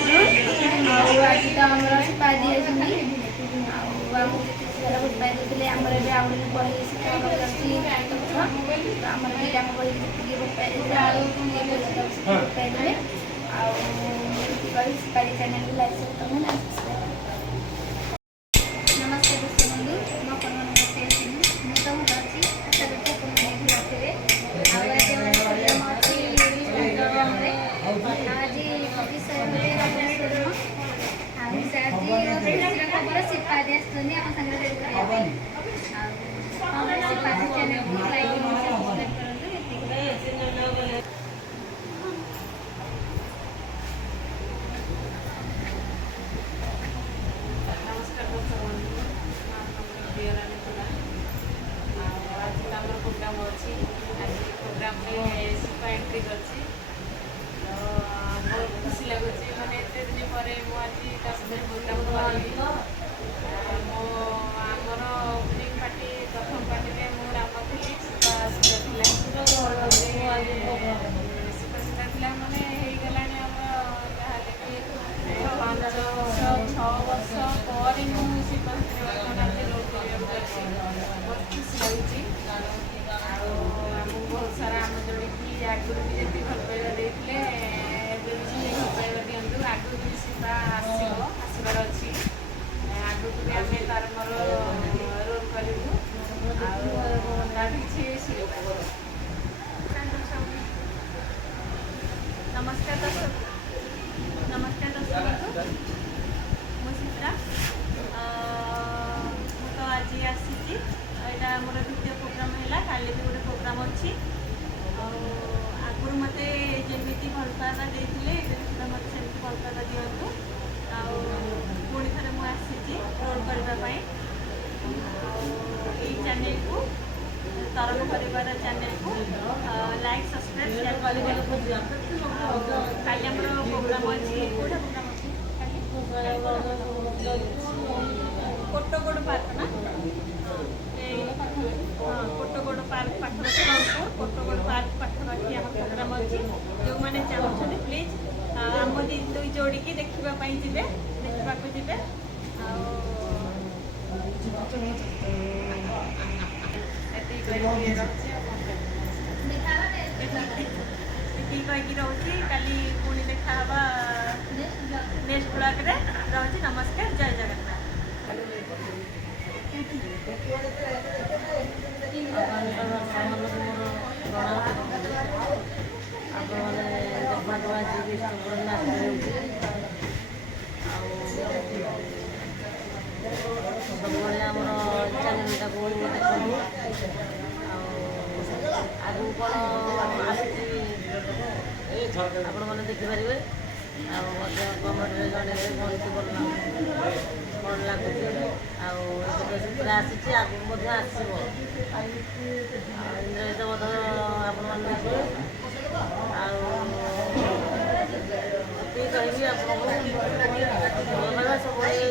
आज तो आम सिपा दी आमको सारा भोट पाई देते आमर ए आउ बही शिक्षा आमर दुईटा बही भोट पाई पाइदेवे सिपाही चैनल को लाइक कमेंट नमस्ते दर्शक बंधु मो कन्या मुझे तो भल अच्छी आशा करते आज खबर सिपाही आसुनी आम सागर सिपाही चैनल को लाइक सब्सक्राइब करूँ। प्रोग्राम अच्छी आज प्रोग्राम सिपा एंट्री कर बहुत खुशी लगुच मैंने एत दिन पर मुझे प्रोग्राम करी आमर ओपनिंग पार्टी प्रथम पार्टी में मु राम थी सिपा सीता सिपा सीता मैंने होगला आम 5-6 वर्ष पर सिपा सीता रोड कर बहुत खुशी लगुच बहुत सारा आम जोड़ी आगुरी भी जब भल पाइबा देते भल पाइबा दिंतु आगु भी सिपा आसबार अच्छी आगु भी आम तार मोर रोल करूँ नमस्कार दर्शक मुद्रा तो आज आसी यहाँ मोर द्वितीय प्रोग्राम है काली भी गोटे प्रोग्राम अच्छी आगुरी मत जमी भल पाइबा देते मत से भल पाइबा दिंतु पुणी थे मुझे रोल करने चैनल को तरंग परिवार चैनल को लाइक सब्सक्राइब शेयर काली आम प्रोग्राम अच्छी कोटगोड़ पार्क ना कोटगोड़ पार्क पाखर कोटगोड़ पार्क पाखापाखि आम प्रोग्राम अच्छी जो मैंने चाहते प्लीज आम दुई जोड़ी की देखापी जी देखा जी रोचे काली पुणी देखा नेक्स्ट ब्लॉग रे रोचे नमस्कार जय जगन्नाथ। ସବୁବେଳେ ଆମର ଚ୍ୟାନେଲଟାକୁ ଦେଖନ୍ତୁ ଆଗକୁ କ'ଣ ଆସୁଛି ଆପଣମାନେ ଦେଖିପାରିବେ ଆଉ ମଧ୍ୟ କମେଣ୍ଟରେ ଜଣେଇବେ କୌଣସି ଭଲ ଲାଗୁଛି ଆଉ ଏବେ ତ ପୁରା ଆସିଛି ଆଗକୁ ମଧ୍ୟ ଆସିବ ଇନ୍ଦ୍ରଜିତ ମଧ୍ୟ ଆପଣମାନେ ଦେଖିବେ ଆଉ ଏତିକି କହିବି ଆପଣଙ୍କୁ ଭଲ ପାଇବା ସବୁବେଳେ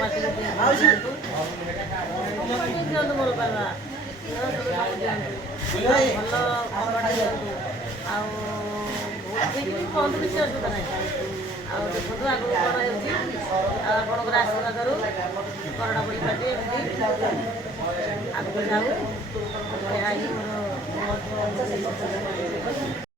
ପାଟିରେ ଦିଅନ୍ତୁ ଭଲ ପାଇବା ଭଲ କମେଣ୍ଟ ଦିଅନ୍ତୁ ଆଉ କୁହନ୍ତୁ କିଛି ଅସୁବିଧା ନାହିଁ ଆଉ ଦେଖନ୍ତୁ ଆଗକୁ କ'ଣ ହେଉଛି ଆଉ ଆପଣଙ୍କର ଆଶୀର୍ବାଦରୁ କରଡ଼ା ବୋଲି ପାଟି ଏମିତି ଆଗକୁ ଯାଉ ଏହା ହିଁ ମୋର